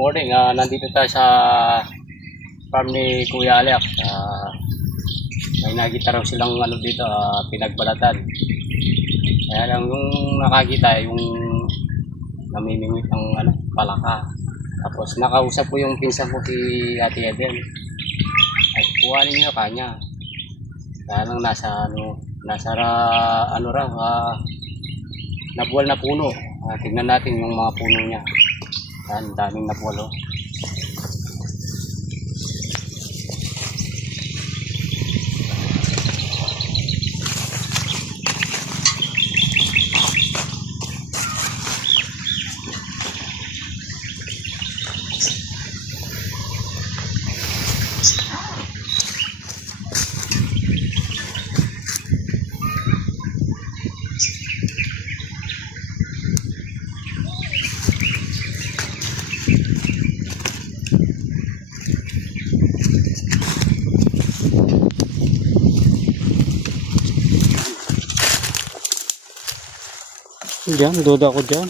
morning. Nandito tayo sa farm ni Kuya Alex. May nakita raw silang dito, pinagbalatan. Kaya lang yung nakakita yung namimingwit ng palaka. Tapos nakausap ko yung pinsan ko si Ate Eden. Ay kuhanin niyo kanya. Kaya lang nasa nabuwal na puno. Tingnan natin yung mga puno niya. Ang daming nabuwal, oh. Diyan, duda ako dyan.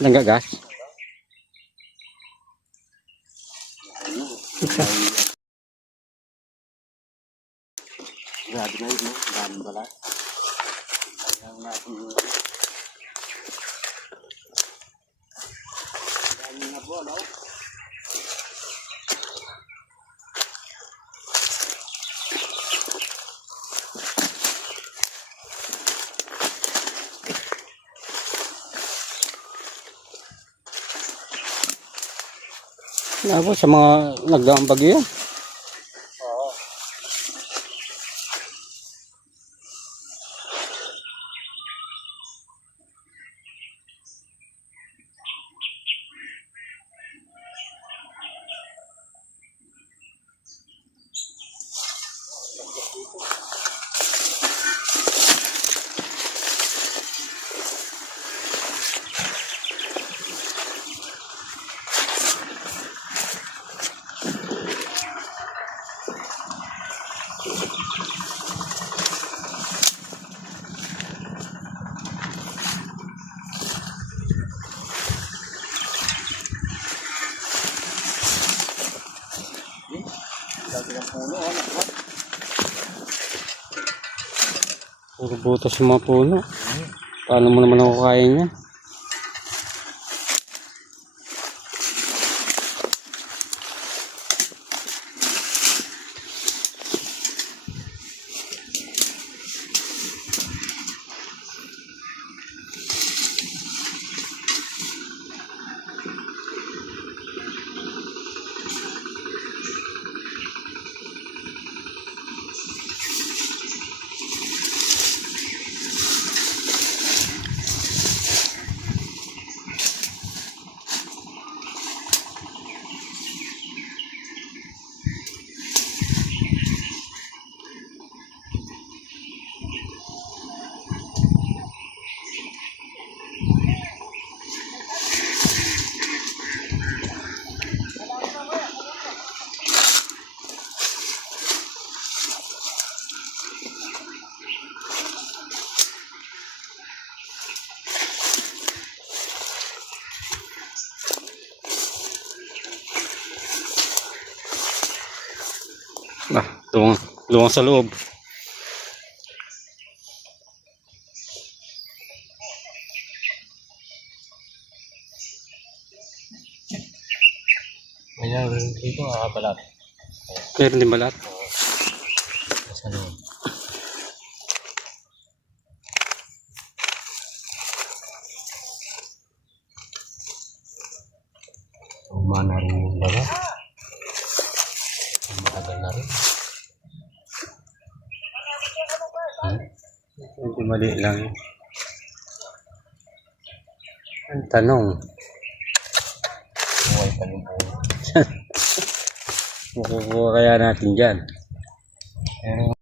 Nanggagas? Grabe na yun, no? Daming balat. Kaya natin yun. Daming nabuwal, no? Labo sa mga nagdaang bagyo. Puro butas yung mga puno. Paano mo naman ako kaya niya? Luwang sa loob. Ayan, dito balat. Meron din balat. Sa loob. Umana rin yung balat. Matagal na rin. Hindi mali lang. Ang tanong. Buhay pa rin po. Makukuha kaya natin dyan. Pero,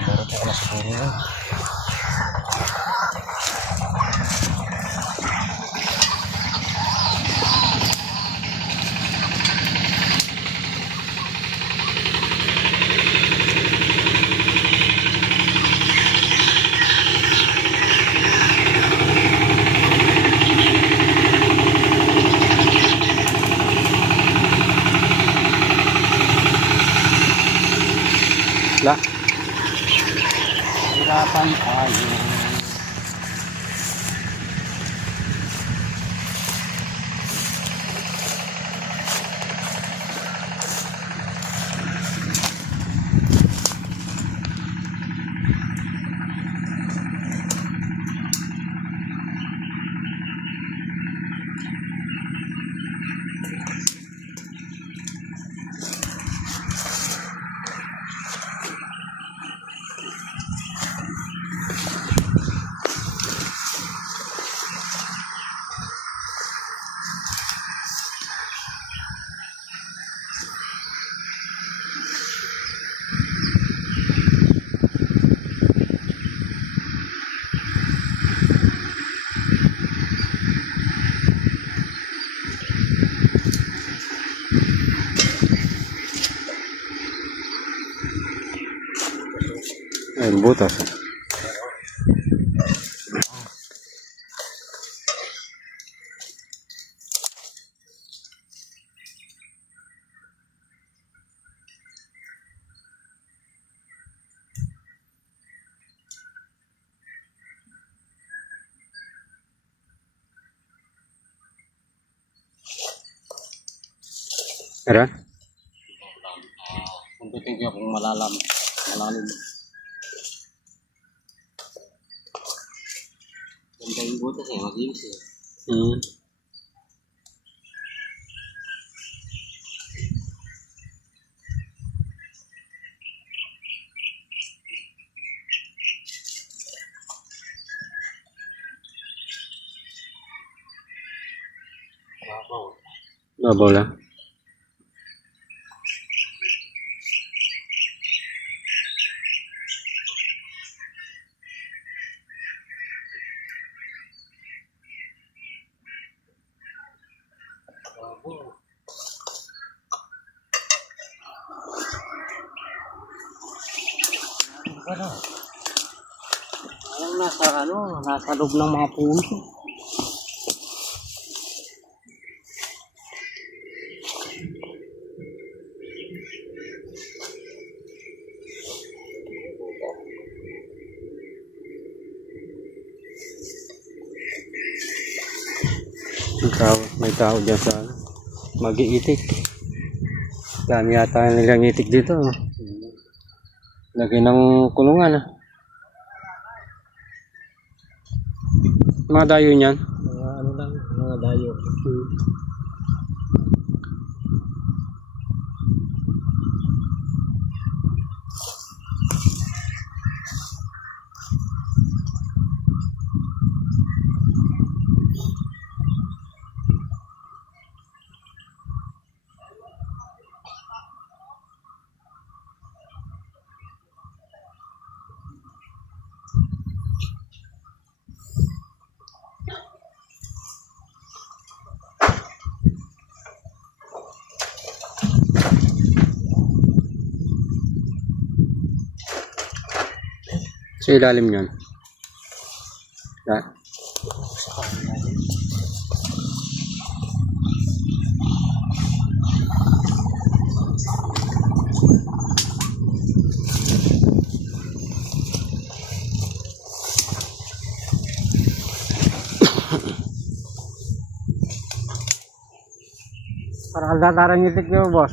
meron pa na siguro yun. La. Hirapan tayo. Ayun, butas. Meron? Kumpitin ko kung malalim. Ganda yung butas eh, mag-iwas eh. Hmm. Babaw lang. Parang nasa loob ng mga puso. May tao dyan sa ano, mag-iitik. Dami yata nilang itik dito. Lagay ng kulungan. Mga dayo niyan. Mga dayo. Sa ilalim niyan. Parang dadaran yung itik nyo, boss.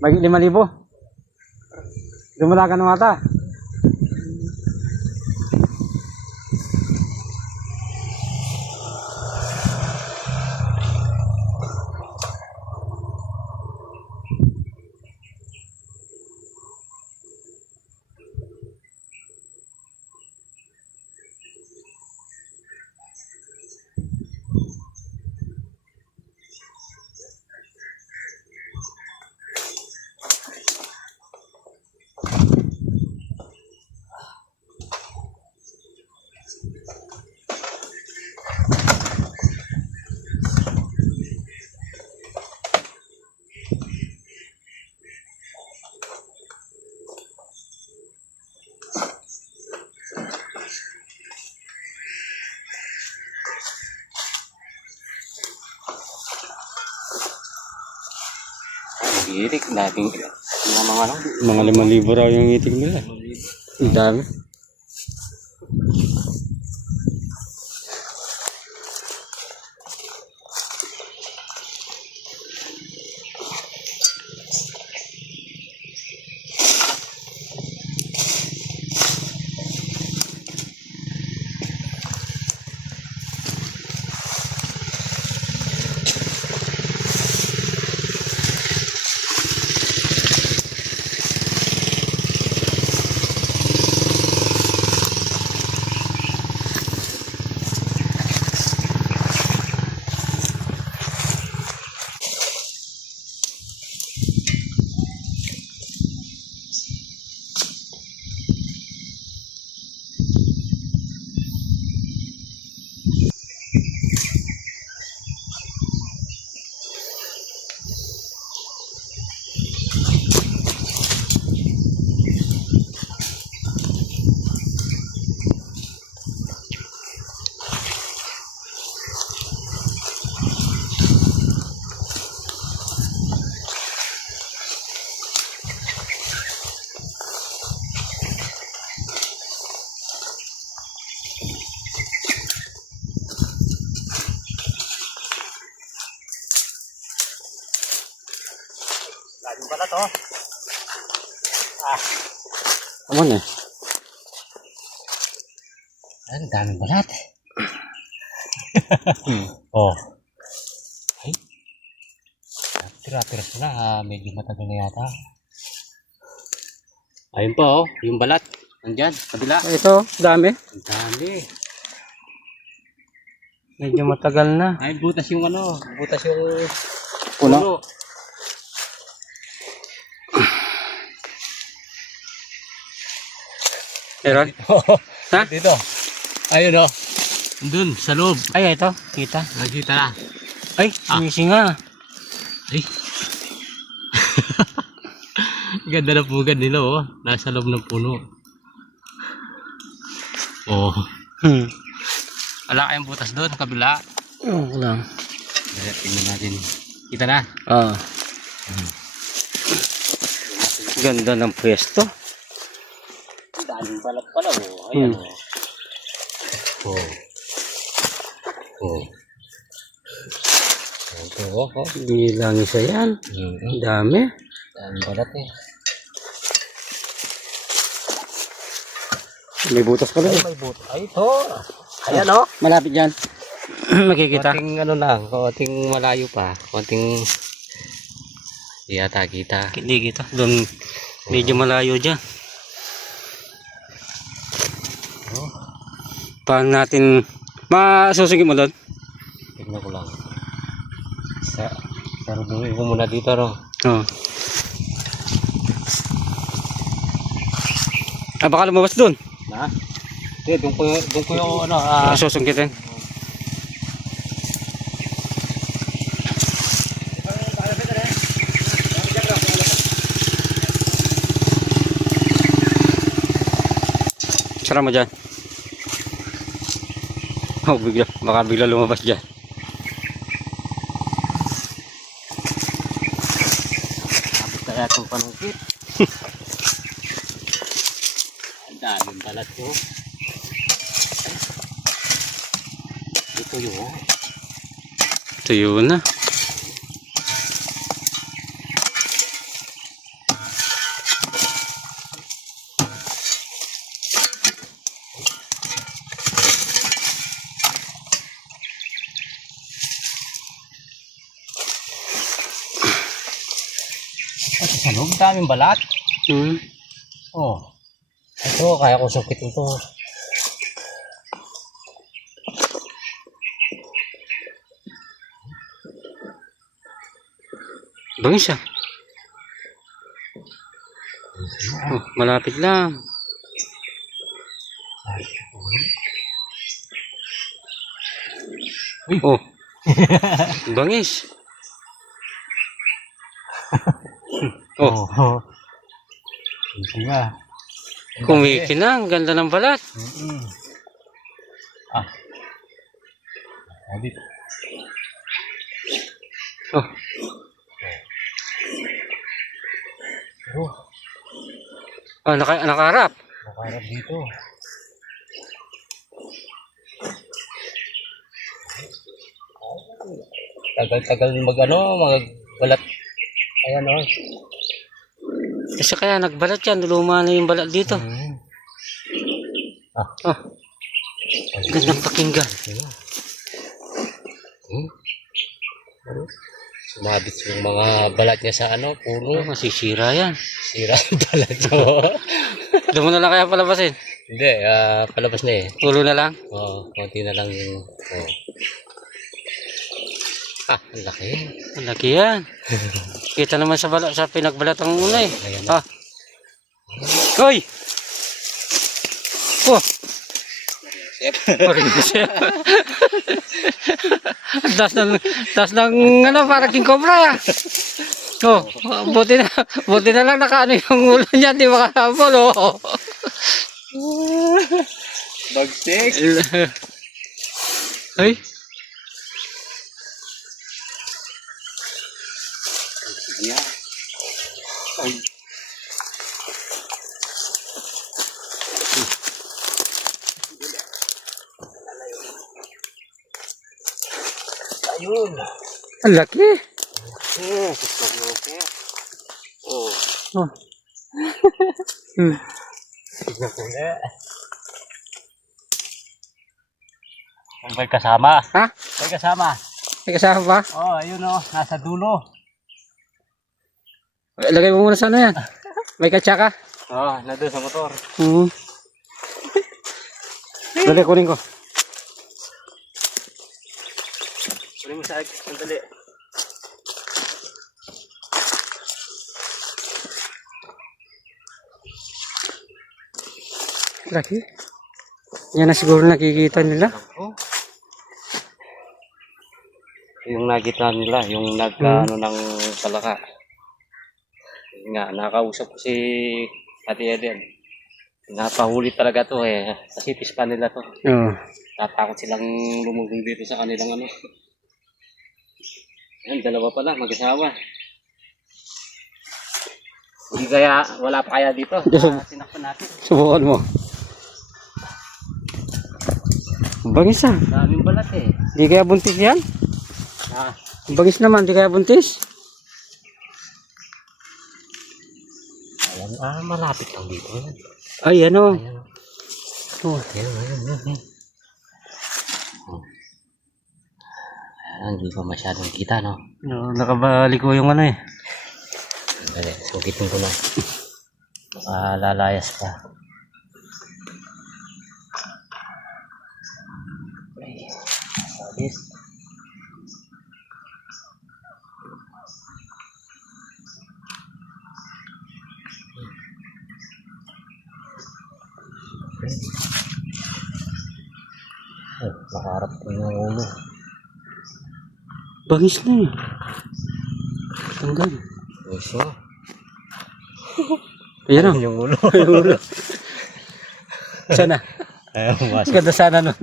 Bagi 5,000. Dumala ka ng mata. Girik, dating mga ano. Mga 5,000 raw yung itik nila. Ang dami. Daming balat oh. Ano na? Ang daming balat. Oh. Ay. Tira-tira sila. Medyo matagal na yata. Ayun po oh. Yung balat. Nandyan. Kabila. Ito, dami. Ang dami. Medyo matagal na. Ay, butas yung ano. Butas yung Puno. Meron? Ha? Dito. Ayun oh. Doon, sa loob. Ay, ito. Kita. Nakita na. Ay, sinisinga. Ay. Ganda na pugad nila oh. Nasa loob ng puno. Oh. Wala kayong butas doon, kabila. Oo, lang. Kaya tingnan natin. Kita na. Ah. Ganda ng pwesto. Daming balat pala oh. Ayan oh. Oh. Ito oh. Hindi lang isa yan. Ang dami. Daming balat eh. May butas pala eh. May butas. Ay ito. Ayan oh. Malapit dyan. Makikita. Konting ano lang. Konting malayo pa. Konting yata kita. Hindi kita. Doon medyo malayo dyan. Paano natin masusugin mo doon? Tignan ko lang. Saruduin ko muna dito no. Oo. Baka lumabas doon. Na? Hindi, doon ko yung ano. Susungkitin. Sara mo dyan. Oh, baka bigla lumabas dyan. Tapos kaya itong panungkit. Ang daming balat ko. Ito yun. Tuyo na. Sa loob, daming balat. Oh. Ito, kaya ko sukitin to. Bangis siya. Oh, malapit lang. Oh. Bangis. Oh. Oh. Sige nga. Kumikinang, ganda ng balat. Ah. Habit. Oh. Ah, nakaharap. Nakaharap dito. Tagal-tagal magbalat. Ayan o. Kasi kaya nagbalat yan. Luma na yung balat dito. Ah. Ah, gandang pakinggan. Sumabit yung mga balat niya sa puno. Oh, masisira yan. Sira ang balat mo. Doon mo na lang kaya palabasin. Hindi, palabas na eh. Ulo na lang. Oo, konti na lang yung... Oh. Ah, ang laki. Ang laki yan. Kita naman sa balat, sa pinagbalatang una eh. Ayan na. Ah. Hoy! Oh! Das ng parang king cobra ya. Oh, buti na lang nakaano yung ulo niya, di makahabol oh. Bagsik. Ay. Yeah. Ay. Ayun. Ang laki. Oh. Oh. Hmm. May kasama. Ha? May kasama. May kasama ba? Oh, ayun oh, nasa dulo. Lagay mo muna sana yan. May katsaka. Oh, nandun sa motor. Dali, kunin ko. Kunin mo sa akin, sandali. Laki. Yan na siguro nakikita nila. Yung nakita nila, yung nagkaano ng palaka. Yun nga, nakausap ko si Ate Eden. Napahuli talaga to eh. Kasi pispa nila to. Oo. Tatakot silang lumugong dito sa kanilang ano. Yan, dalawa pala, mag-asawa. Hindi kaya, wala pa kaya dito. Sinakpan natin. Subukan mo. Bangis ah. Daming balat eh. Di kaya buntis yan? Ah, Bangis naman, di kaya buntis? ayan, malapit lang dito. Ay, ano? Ayan. Oh. Ayan. Ayan, hindi pa masyadong kita, no? No, nakabaliko yung ano eh. Dali, sukitin ko na. Baka lalayas pa. Okay. Sabis. Oh, nakaharap ko yung ulo. Bangis na eh. Tanggal. Gusto. Ayan o. Yung ulo. Yung ulo. Sana. Ayaw, masok. Ganda sana nun.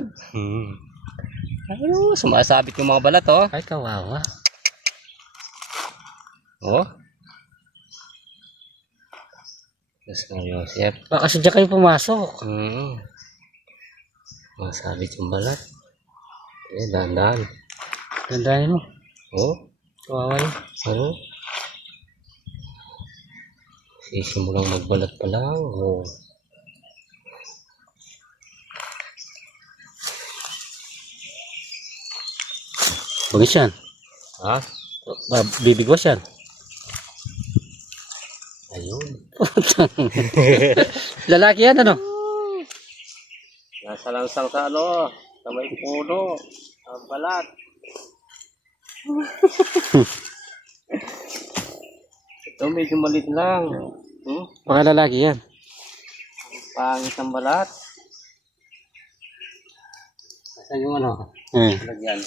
Ayun, sumasabit yung mga balat, oh. Ay, kawawa. Oh. Diyos ng Yosef. Baka sadya kayo pumasok. Masabit yung balat. Eh, dahan-dahan. Gandahin mo. Oh. Kawawa yun. Ano? Sisimulang magbalat pa lang. Oh. Bangis yan. Ha? Bibigwas yan. Ayun. Lalaki yan ano? Nasa langsang sa ano, sa may puno, ang balat. Ito medyo malit lang. Baka lalaki yan. Pangit ang balat. Nasaan yung ano? Lagyan.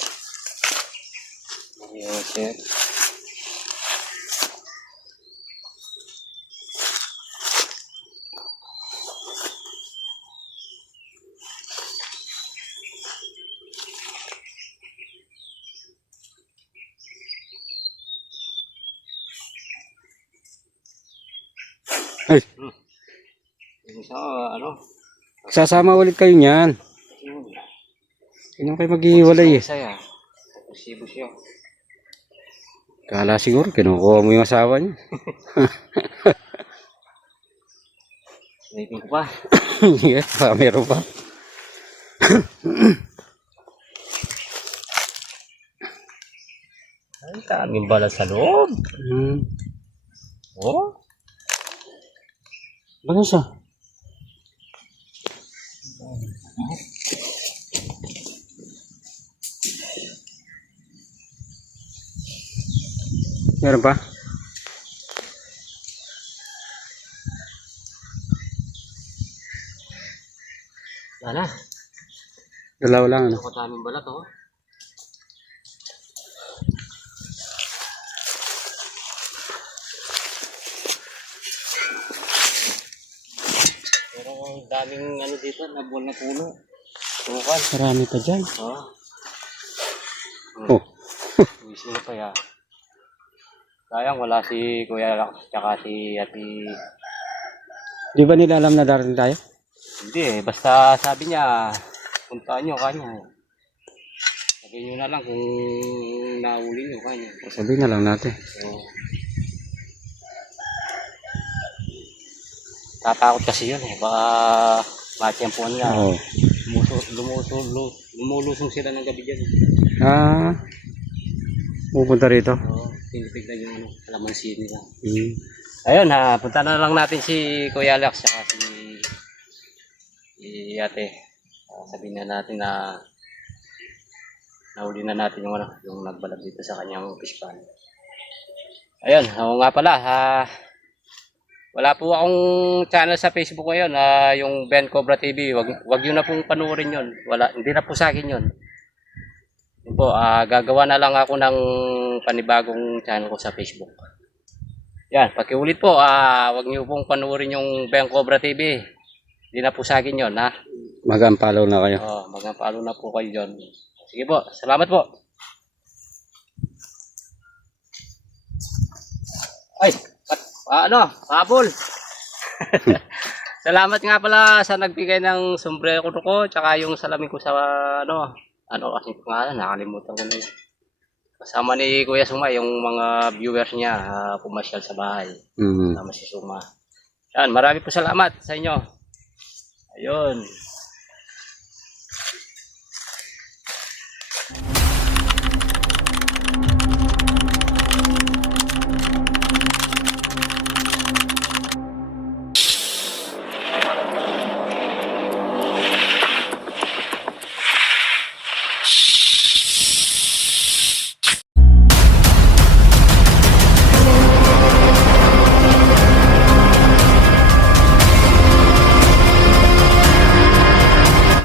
Yosef. Ay. sa ano. Sasama ulit kayo niyan. Yun. Hindi naman kayo maghiwalay eh. Saya. Resibo siya. Kala siguro, kinukuha mo yung asawa niya. Sinipin ko pa. Yes, meron pa. Ay, daming balat sa loob. Oh. Bago siya? Meron pa? Wala. Dalaw lang, ano? Ako daming balat, oh. Pero ang daming ano dito, nabuwal na puno. Tukan. Marami pa dyan. Oh. Oh. Sino pa ya? Sayang wala si Kuya Lax tsaka si Ate. Di ba nila alam na darating tayo? Hindi eh, basta sabi niya, puntaan nyo kanya. Sabihin nyo na lang kung nahuli nyo kanya. Sabihin na lang natin. So, tatakot kasi yun eh, baka matiyampuan niya. Oo. Lumulusong sila ng gabi dyan. Ah, pupunta rito. Oo, tinipignan yung ano, kalamansi nila. Hmm. Ayun ha, punta na lang natin si Kuya Alex saka si Ate. Sabihin na natin na nahuli na natin yung ano, yung nagbalag dito sa kanyang fish pan. Ayun, oo nga pala, wala po akong channel sa Facebook ngayon, yung Ben Cobra TV. Wag yun na pong panoorin yun. Wala, hindi na po sa akin yun. Yun po, gagawa na lang ako ng panibagong channel ko sa Facebook. Yan, pakiulit po, wag niyo pong panoorin yung Ben Cobra TV. Hindi na po sa akin yun, ha? Mag-ampalaw na kayo. Oo, mag-follow na po kayo dyan. Sige po, salamat po. Ay, ano, habol. Salamat nga pala sa nagbigay ng sombrero ko, tsaka yung salamin ko sa, ano kasi pangalan, nakalimutan ko na yun. Kasama ni Kuya Suma, yung mga viewers niya, pumasyal sa bahay. Hmm. Kasama si Suma. Yan, marami po salamat sa inyo. Ayun.